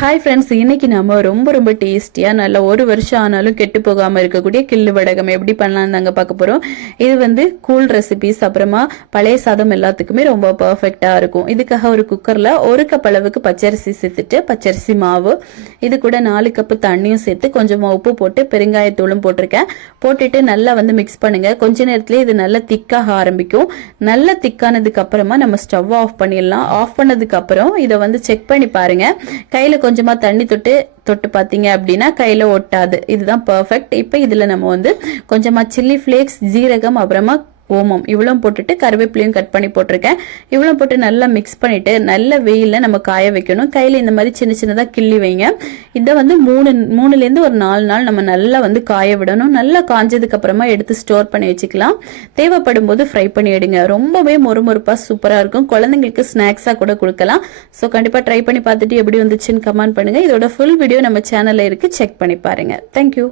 Hi friends, இன்னைக்கு நம்ம ரொம்ப டேஸ்டியா நல்ல ஒரு வருஷம் ஆனாலும் கெட்டு போகாம இருக்கக்கூடிய கிள்ளு வடகம் எப்படி பண்ணலாம் தாங்க பார்க்க போறோம். இது வந்து கூல் ரெசிபிஸ், அப்புறமா பழைய சாதம் எல்லாத்துக்குமே ரொம்ப பர்ஃபெக்டா இருக்கும். இதுக்காக ஒரு குக்கர்ல 1 கப் அளவுக்கு பச்சரிசி சேர்த்துட்டு, பச்சரிசி மாவு, இது கூட 4 கப் தண்ணியும் சேர்த்து கொஞ்சமா உப்பு போட்டு பெருங்காயத்தூளும் போட்டிருக்கேன். போட்டுட்டு நல்லா வந்து மிக்ஸ் பண்ணுங்க. கொஞ்ச நேரத்துல இது நல்லா திக்காக ஆரம்பிக்கும். நல்லா திக்கானதுக்கு அப்புறமா நம்ம ஸ்டவ் ஆஃப் பண்ணிடலாம். ஆஃப் பண்ணதுக்கு அப்புறம் இதை வந்து செக் பண்ணி பாருங்க. கையில கொஞ்சமா தண்ணி தொட்டு பாத்தீங்க அப்படின்னா கையில ஒட்டாது. இதுதான் பெர்ஃபெக்ட். இப்ப இதுல நம்ம வந்து கொஞ்சமா சில்லி ஃபிளேக்ஸ், ஜீரகம், அப்புறமா ஓமம் இவ்வளவு போட்டுட்டு கருவேப்பிலையும் கட் பண்ணி போட்டிருக்கேன். இவ்வளவு போட்டு நல்லா மிக்ஸ் பண்ணிட்டு நல்ல வெயில நம்ம காய வைக்கணும். கையில இந்த மாதிரி சின்னதா கிள்ளி வைங்க. இதை வந்து 3ல இருந்து ஒரு 4 நாள் நம்ம நல்லா வந்து காய விடணும். நல்லா காஞ்சதுக்கு அப்புறமா எடுத்து ஸ்டோர் பண்ணி வச்சுக்கலாம். தேவைப்படும் போது ஃப்ரை பண்ணி எடுங்க. ரொம்பவே மொறுமொறுப்பா சூப்பரா இருக்கும். குழந்தைங்களுக்கு ஸ்நாக்ஸா கூட கொடுக்கலாம். ஸோ கண்டிப்பா ட்ரை பண்ணி பார்த்துட்டு எப்படி வந்துச்சுன்னு கமெண்ட் பண்ணுங்க. இதோட ஃபுல் வீடியோ நம்ம சேனல்ல இருக்கு, செக் பண்ணி பாருங்க. தேங்க்யூ.